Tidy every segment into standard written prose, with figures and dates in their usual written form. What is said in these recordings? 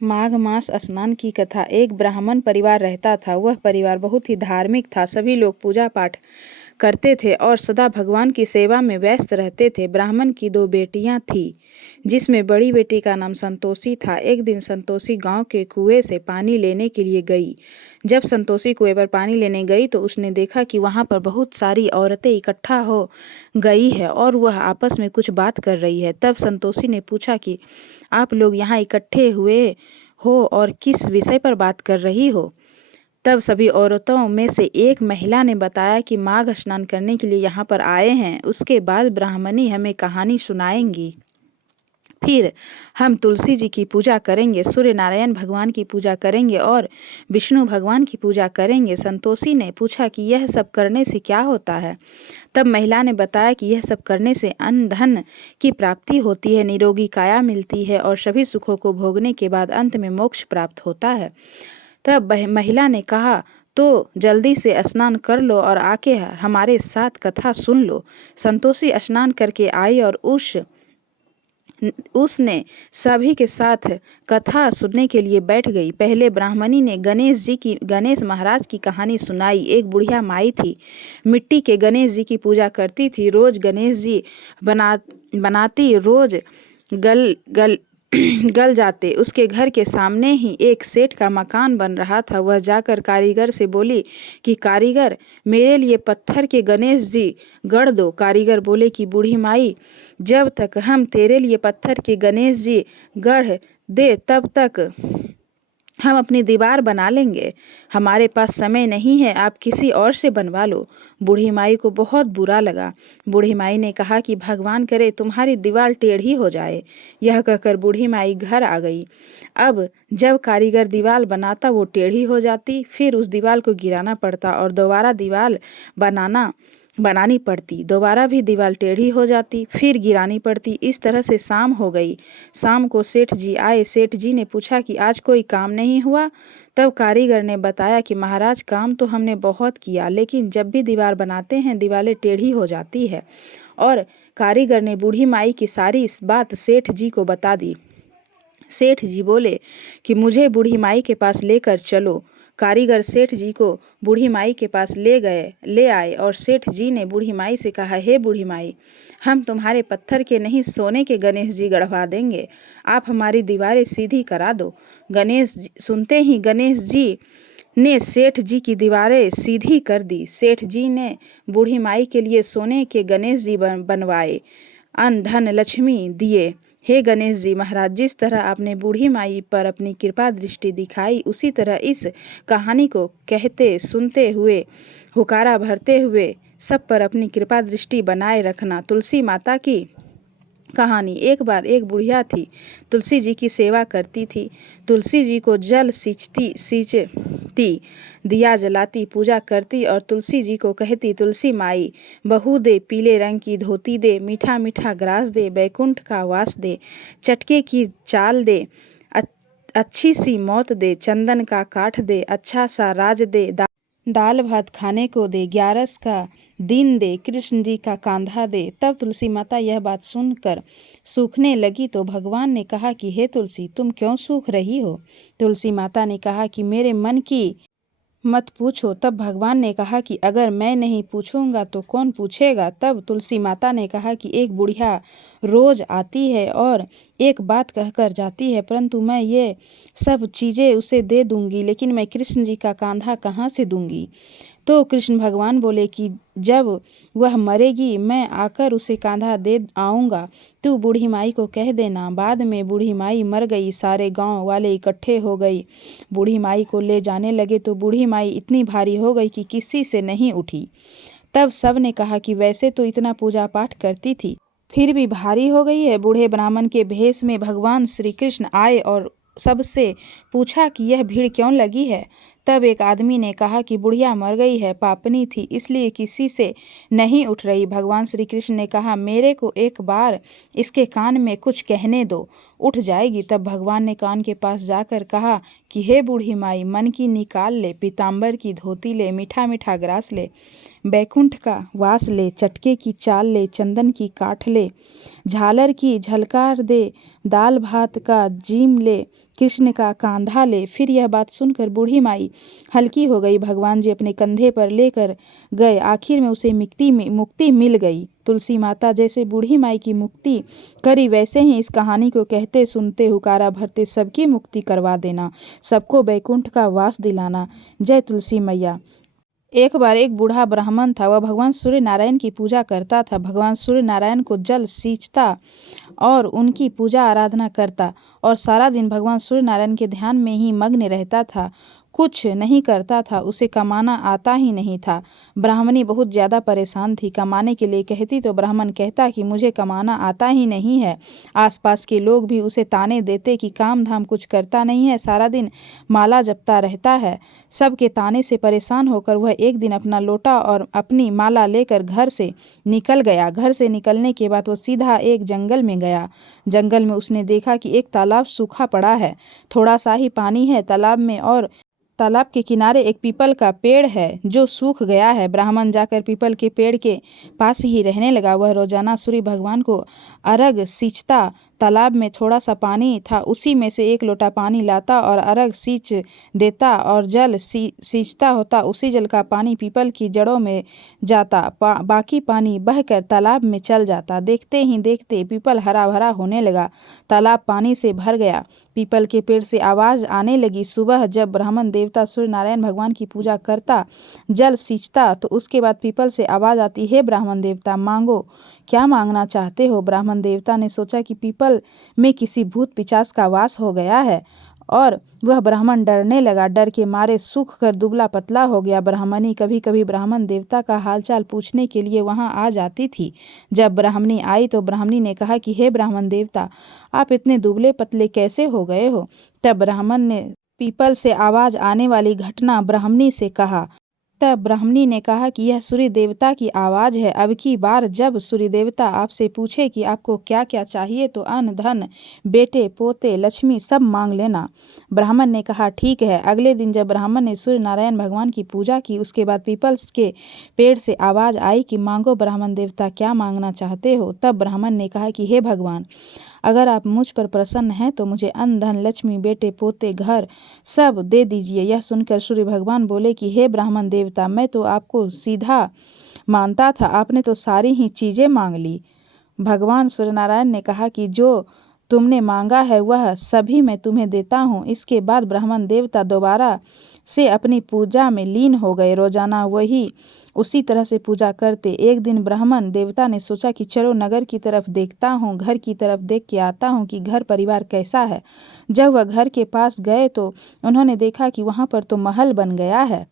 माघ मास स्नान की कथा। एक ब्राह्मण परिवार रहता था। वह परिवार बहुत ही धार्मिक था। सभी लोग पूजा पाठ करते थे और सदा भगवान की सेवा में व्यस्त रहते थे। ब्राह्मण की दो बेटियां थीं, जिसमें बड़ी बेटी का नाम संतोषी था। एक दिन संतोषी गांव के कुएं से पानी लेने के लिए गई। जब संतोषी कुएं पर पानी लेने गई तो उसने देखा कि वहां पर बहुत सारी औरतें इकट्ठा हो गई है और वह आपस में कुछ बात कर रही है। तब संतोषी ने पूछा कि आप लोग यहाँ इकट्ठे हुए हो और किस विषय पर बात कर रही हो? तब सभी औरतों में से एक महिला ने बताया कि माघ स्नान करने के लिए यहाँ पर आए हैं। उसके बाद ब्राह्मणी हमें कहानी सुनाएंगी। फिर हम तुलसी जी की पूजा करेंगे, सूर्य नारायण भगवान की पूजा करेंगे और विष्णु भगवान की पूजा करेंगे। संतोषी ने पूछा कि यह सब करने से क्या होता है? तब महिला ने बताया कि यह सब करने से अन्न धन की प्राप्ति होती है, निरोगी काया मिलती है और सभी सुखों को भोगने के बाद अंत में मोक्ष प्राप्त होता है। तब महिला ने कहा, तो जल्दी से स्नान कर लो और आके हमारे साथ कथा सुन लो। संतोषी स्नान करके आई और उसने सभी के साथ कथा सुनने के लिए बैठ गई। पहले ब्राह्मणी ने गणेश महाराज की कहानी सुनाई। एक बुढ़िया माई थी, मिट्टी के गणेश जी की पूजा करती थी। रोज गणेश जी बनाती, रोज गल गल गल जाते। उसके घर के सामने ही एक सेठ का मकान बन रहा था। वह जाकर कारीगर से बोली कि कारीगर, मेरे लिए पत्थर के गणेश जी गढ़ दो। कारीगर बोले कि बूढ़ी माई, जब तक हम तेरे लिए पत्थर के गणेश जी गढ़ दे तब तक हम अपनी दीवार बना लेंगे। हमारे पास समय नहीं है, आप किसी और से बनवा लो। बूढ़ी माई को बहुत बुरा लगा। बूढ़ी माई ने कहा कि भगवान करे तुम्हारी दीवार टेढ़ी हो जाए। यह कहकर बूढ़ी माई घर आ गई। अब जब कारीगर दीवार बनाता वो टेढ़ी हो जाती, फिर उस दीवार को गिराना पड़ता और दोबारा दीवार बनानी पड़ती। दोबारा भी दीवार टेढ़ी हो जाती, फिर गिरानी पड़ती। इस तरह से शाम हो गई। शाम को सेठ जी आए। सेठ जी ने पूछा कि आज कोई काम नहीं हुआ? तब कारीगर ने बताया कि महाराज, काम तो हमने बहुत किया, लेकिन जब भी दीवार बनाते हैं दीवारें टेढ़ी हो जाती है। और कारीगर ने बूढ़ी माई की सारी इस बात सेठ जी को बता दी। सेठ जी बोले कि मुझे बूढ़ी माई के पास लेकर चलो। कारीगर सेठ जी को बूढ़ी माई के पास ले आए और सेठ जी ने बूढ़ी माई से कहा, हे बूढ़ी माई, हम तुम्हारे पत्थर के नहीं सोने के गणेश जी गढ़वा देंगे। आप हमारी दीवारें सीधी करा दो। सुनते ही गणेश जी ने सेठ जी की दीवारें सीधी कर दी। सेठ जी ने बूढ़ी माई के लिए सोने के गणेश जी बनवाए, अन्न धन लक्ष्मी दिए। हे गणेश जी महाराज, जिस तरह आपने बूढ़ी माई पर अपनी कृपा दृष्टि दिखाई, उसी तरह इस कहानी को कहते सुनते हुए हुकारा भरते हुए सब पर अपनी कृपा दृष्टि बनाए रखना। तुलसी माता की कहानी। एक बार एक बुढ़िया थी, तुलसी जी की सेवा करती थी। तुलसी जी को जल सींचती, दिया जलाती, पूजा करती और तुलसी जी को कहती, तुलसी माई, बहू दे, पीले रंग की धोती दे, मीठा मीठा ग्रास दे, बैकुंठ का वास दे, चटके की चाल दे, अच्छी सी मौत दे, चंदन का काठ दे, अच्छा सा राज दे, दाल भात खाने को दे, 11 का दिन दे, कृष्ण जी का कांधा दे। तब तुलसी माता यह बात सुनकर सूखने लगी तो भगवान ने कहा कि हे तुलसी, तुम क्यों सूख रही हो? तुलसी माता ने कहा कि मेरे मन की मत पूछो। तब भगवान ने कहा कि अगर मैं नहीं पूछूंगा तो कौन पूछेगा? तब तुलसी माता ने कहा कि एक बुढ़िया रोज आती है और एक बात कहकर जाती है, परंतु मैं ये सब चीज़ें उसे दे दूंगी, लेकिन मैं कृष्ण जी का कांधा कहाँ से दूंगी? तो कृष्ण भगवान बोले कि जब वह मरेगी मैं आकर उसे कांधा दे आऊँगा, तू बूढ़ी माई को कह देना। बाद में बूढ़ी माई मर गई। सारे गांव वाले इकट्ठे हो गई। बूढ़ी माई को ले जाने लगे तो बूढ़ी माई इतनी भारी हो गई कि किसी से नहीं उठी। तब सब ने कहा कि वैसे तो इतना पूजा पाठ करती थी, फिर भी भारी हो गई है। बूढ़े ब्राह्मण के भेष में भगवान श्री कृष्ण आए और सबसे पूछा कि यह भीड़ क्यों लगी है? तब एक आदमी ने कहा कि बुढ़िया मर गई है, पापनी थी, इसलिए किसी से नहीं उठ रही। भगवान श्री कृष्ण ने कहा, मेरे को एक बार इसके कान में कुछ कहने दो। उठ जाएगी। तब भगवान ने कान के पास जाकर कहा कि हे बूढ़ी माई, मन की निकाल ले, पीताम्बर की धोती ले, मीठा मीठा ग्रास ले, बैकुंठ का वास ले, चटके की चाल ले, चंदन की काठ ले, झालर की झलकार दे, दाल भात का जीम ले, कृष्ण का कांधा ले। फिर यह बात सुनकर बूढ़ी माई हल्की हो गई। भगवान जी अपने कंधे पर लेकर गए। आखिर में उसे मुक्ति मिल गई। तुलसी माता जैसे बूढ़ी माई की मुक्ति करी, वैसे ही इस कहानी को कहते सुनते हुकारा भरते सबकी मुक्ति करवा देना, सबको बैकुंठ का वास दिलाना। जय तुलसी मैया। एक बार एक बूढ़ा ब्राह्मण था। वह भगवान सूर्य नारायण की पूजा करता था। भगवान सूर्य नारायण को जल सींचता और उनकी पूजा आराधना करता और सारा दिन भगवान सूर्य नारायण के ध्यान में ही मग्न रहता था, कुछ नहीं करता था। उसे कमाना आता ही नहीं था। ब्राह्मणी बहुत ज़्यादा परेशान थी। कमाने के लिए कहती तो ब्राह्मण कहता कि मुझे कमाना आता ही नहीं है। आसपास के लोग भी उसे ताने देते कि काम धाम कुछ करता नहीं है, सारा दिन माला जपता रहता है। सबके ताने से परेशान होकर वह एक दिन अपना लोटा और अपनी माला लेकर घर से निकल गया। घर से निकलने के बाद वो सीधा एक जंगल में गया। जंगल में उसने देखा कि एक तालाब सूखा पड़ा है, थोड़ा सा ही पानी है तालाब में और तालाब के किनारे एक पीपल का पेड़ है जो सूख गया है। ब्राह्मण जाकर पीपल के पेड़ के पास ही रहने लगा। वह रोजाना सूर्य भगवान को अर्घ सींचता। तालाब में थोड़ा सा पानी था, उसी में से एक लोटा पानी लाता और अर्घ सींच देता और जल सींचता होता। उसी जल का पानी पीपल की जड़ों में जाता, बाकी पानी बहकर तालाब में चल जाता। देखते ही देखते पीपल हरा भरा होने लगा। तालाब पानी से भर गया। पीपल के पेड़ से आवाज़ आने लगी। सुबह जब ब्राह्मण देवता सूर्य नारायण भगवान की पूजा करता, जल सींचता, तो उसके बाद पीपल से आवाज़ आती, हे ब्राह्मण देवता, मांगो, क्या मांगना चाहते हो। ब्राह्मण देवता ने सोचा कि पीपल में किसी भूत पिशाच का वास हो गया है और वह ब्राह्मण डरने लगा। डर के मारे सूख कर दुबला पतला हो गया। ब्राह्मणी कभी कभी ब्राह्मण देवता का हालचाल पूछने के लिए वहां आ जाती थी। जब ब्राह्मणी आई तो ब्राह्मणी ने कहा कि हे ब्राह्मण देवता, आप इतने दुबले पतले कैसे हो गए हो। तब ब्राह्मण ने पीपल से आवाज आने वाली घटना ब्राह्मणी से कहा। तब ब्राह्मणी ने कहा कि यह सूर्य देवता की आवाज़ है। अब की बार जब सूर्य देवता आपसे पूछे कि आपको क्या क्या चाहिए तो अन्न, धन, बेटे, पोते, लक्ष्मी सब मांग लेना। ब्राह्मण ने कहा ठीक है। अगले दिन जब ब्राह्मण ने सूर्य नारायण भगवान की पूजा की, उसके बाद पीपल के पेड़ से आवाज़ आई कि मांगो ब्राह्मण देवता, क्या मांगना चाहते हो। तब ब्राह्मण ने कहा कि हे भगवान, अगर आप मुझ पर प्रसन्न हैं तो मुझे अन्न, धन, लक्ष्मी, बेटे, पोते, घर सब दे दीजिए। यह सुनकर सूर्य भगवान बोले कि हे ब्राह्मण देवता, मैं तो आपको सीधा मानता था, आपने तो सारी ही चीज़ें मांग ली। भगवान सूर्यनारायण ने कहा कि जो तुमने मांगा है वह सभी मैं तुम्हें देता हूँ। इसके बाद ब्राह्मण देवता दोबारा से अपनी पूजा में लीन हो गए। रोजाना वही उसी तरह से पूजा करते। एक दिन ब्राह्मण देवता ने सोचा कि चलो नगर की तरफ देखता हूँ, घर की तरफ देख के आता हूँ कि घर परिवार कैसा है। जब वह घर के पास गए तो उन्होंने देखा कि वहाँ पर तो महल बन गया है।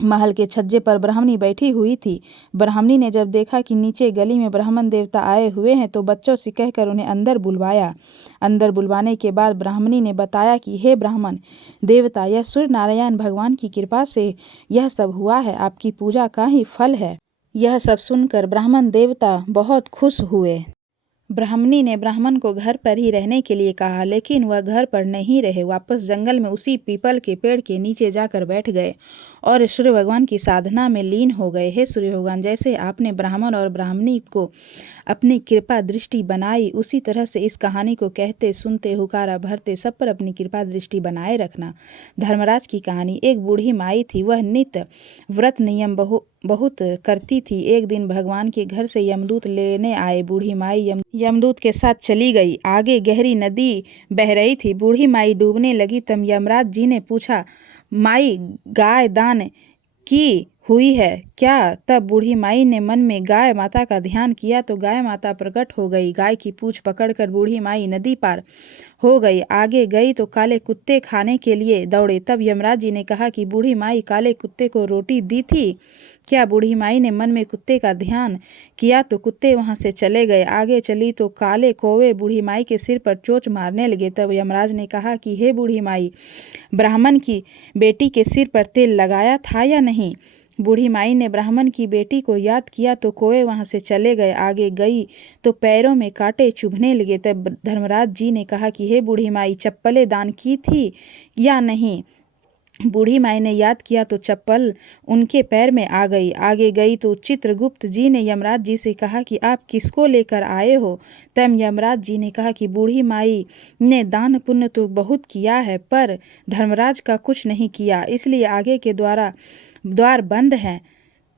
महल के छज्जे पर ब्राह्मणी बैठी हुई थी। ब्राह्मणी ने जब देखा कि नीचे गली में ब्राह्मण देवता आए हुए हैं तो बच्चों से कहकर उन्हें अंदर बुलवाया। अंदर बुलवाने के बाद ब्राह्मणी ने बताया कि हे ब्राह्मण देवता, यह सूर्य नारायण भगवान की कृपा से यह सब हुआ है, आपकी पूजा का ही फल है। यह सब सुनकर ब्राह्मण देवता बहुत खुश हुए। ब्राह्मणी ने ब्राह्मण को घर पर ही रहने के लिए कहा, लेकिन वह घर पर नहीं रहे। वापस जंगल में उसी पीपल के पेड़ के नीचे जाकर बैठ गए और सूर्य भगवान की साधना में लीन हो गए। हे सूर्य भगवान, जैसे आपने ब्राह्मण और ब्राह्मणी को अपनी कृपा दृष्टि बनाई, उसी तरह से इस कहानी को कहते सुनते हुकारा भरते सब पर अपनी कृपा दृष्टि बनाए रखना। धर्मराज की कहानी। एक बूढ़ी माई थी। वह नित्य व्रत नियम बहुत करती थी। एक दिन भगवान के घर से यमदूत लेने आए। बूढ़ी माई यमदूत के साथ चली गई। आगे गहरी नदी बह रही थी। बूढ़ी माई डूबने लगी। तब यमराज जी ने पूछा, माई गाय दान की हुई है क्या। तब बूढ़ी माई ने मन में गाय माता का ध्यान किया तो गाय माता प्रकट हो गई। गाय की पूंछ पकड़कर बूढ़ी माई नदी पार हो गई। आगे गई तो काले कुत्ते खाने के लिए दौड़े। तब यमराज जी ने कहा कि बूढ़ी माई काले कुत्ते को रोटी दी थी क्या? बूढ़ी माई ने मन में कुत्ते का ध्यान किया तो कुत्ते वहां से चले गए। आगे चली तो काले कौवे बूढ़ी माई के सिर पर चोंच मारने लगे। तब यमराज ने कहा कि हे बूढ़ी माई, ब्राह्मण की बेटी के सिर पर तेल लगाया था या नहीं? बूढ़ी माई ने ब्राह्मण की बेटी को याद किया तो कौवे वहां से चले गए। आगे गई तो पैरों में कांटे चुभने लगे। तब धर्मराज जी ने कहा कि हे बूढ़ी माई, चप्पलें दान की थी या नहीं? बूढ़ी माई ने याद किया तो चप्पल उनके पैर में आ गई। आगे गई तो चित्रगुप्त जी ने यमराज जी से कहा कि आप किसको लेकर आए हो? तब यमराज जी ने कहा कि बूढ़ी माई ने दान पुण्य तो बहुत किया है, पर धर्मराज का कुछ नहीं किया, इसलिए आगे के द्वार बंद हैं।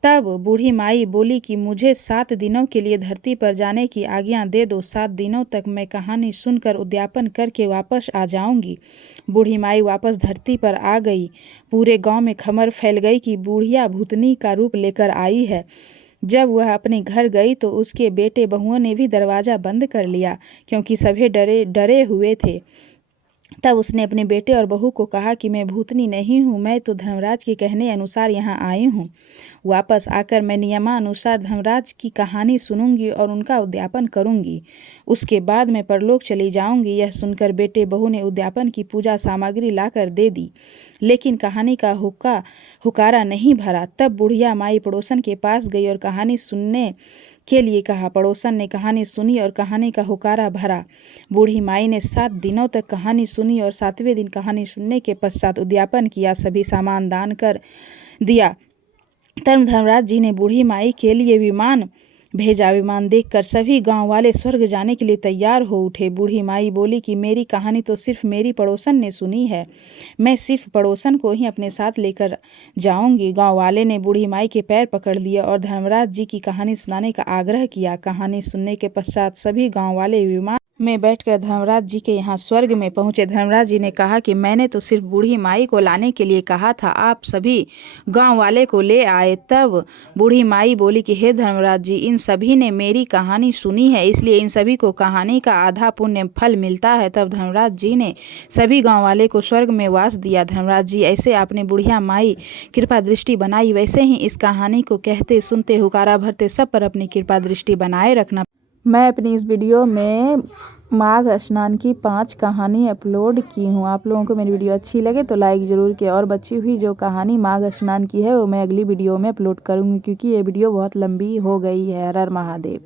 तब बूढ़ी माई बोली कि मुझे 7 दिनों के लिए धरती पर जाने की आज्ञा दे दो। 7 दिनों तक मैं कहानी सुनकर उद्यापन करके वापस आ जाऊंगी। बूढ़ी माई वापस धरती पर आ गई। पूरे गांव में खबर फैल गई कि बुढ़िया भूतनी का रूप लेकर आई है। जब वह अपने घर गई तो उसके बेटे बहुओं ने भी दरवाज़ा बंद कर लिया, क्योंकि सभी डरे हुए थे। तब उसने अपने बेटे और बहू को कहा कि मैं भूतनी नहीं हूँ, मैं तो धर्मराज के कहने अनुसार यहाँ आई हूँ। वापस आकर मैं नियमानुसार धर्मराज की कहानी सुनूंगी और उनका उद्यापन करूंगी। उसके बाद मैं परलोक चली जाऊंगी। यह सुनकर बेटे बहू ने उद्यापन की पूजा सामग्री लाकर दे दी, लेकिन कहानी का हुकारा नहीं भरा। तब बुढ़िया माई पड़ोसन के पास गई और कहानी सुनने के लिए कहा। पड़ोसन ने कहानी सुनी और कहानी का हुकारा भरा। बूढ़ी माई ने 7 दिनों तक कहानी सुनी और 7वें दिन कहानी सुनने के पश्चात उद्यापन किया, सभी सामान दान कर दिया। तब धर्मराज जी ने बूढ़ी माई के लिए विमान भेजा। विमान देखकर सभी गांव वाले स्वर्ग जाने के लिए तैयार हो उठे। बूढ़ी माई बोली कि मेरी कहानी तो सिर्फ मेरी पड़ोसन ने सुनी है, मैं सिर्फ पड़ोसन को ही अपने साथ लेकर जाऊंगी। गांव वाले ने बूढ़ी माई के पैर पकड़ लिए और धर्मराज जी की कहानी सुनाने का आग्रह किया। कहानी सुनने के पश्चात सभी गाँव वाले विमान में बैठकर धर्मराज जी के यहाँ स्वर्ग में पहुंचे। धर्मराज जी ने कहा कि मैंने तो सिर्फ बूढ़ी माई को लाने के लिए कहा था, आप सभी गांव वाले को ले आए। तब बूढ़ी माई बोली कि हे धर्मराज जी, इन सभी ने मेरी कहानी सुनी है, इसलिए इन सभी को कहानी का आधा पुण्य फल मिलता है। तब धर्मराज जी ने सभी गाँव वाले को स्वर्ग में वास दिया। धर्मराज जी ऐसे आपने बुढ़िया माई कृपा दृष्टि बनाई, वैसे ही इस कहानी को कहते सुनते हुकारा भरते सब पर अपनी कृपा दृष्टि बनाए रखना। मैं अपनी इस वीडियो में माघ स्नान की 5 कहानी अपलोड की हूँ। आप लोगों को मेरी वीडियो अच्छी लगे तो लाइक ज़रूर किया, और बची हुई जो कहानी माघ स्नान की है वो मैं अगली वीडियो में अपलोड करूँगी, क्योंकि ये वीडियो बहुत लंबी हो गई है। हर हर महादेव।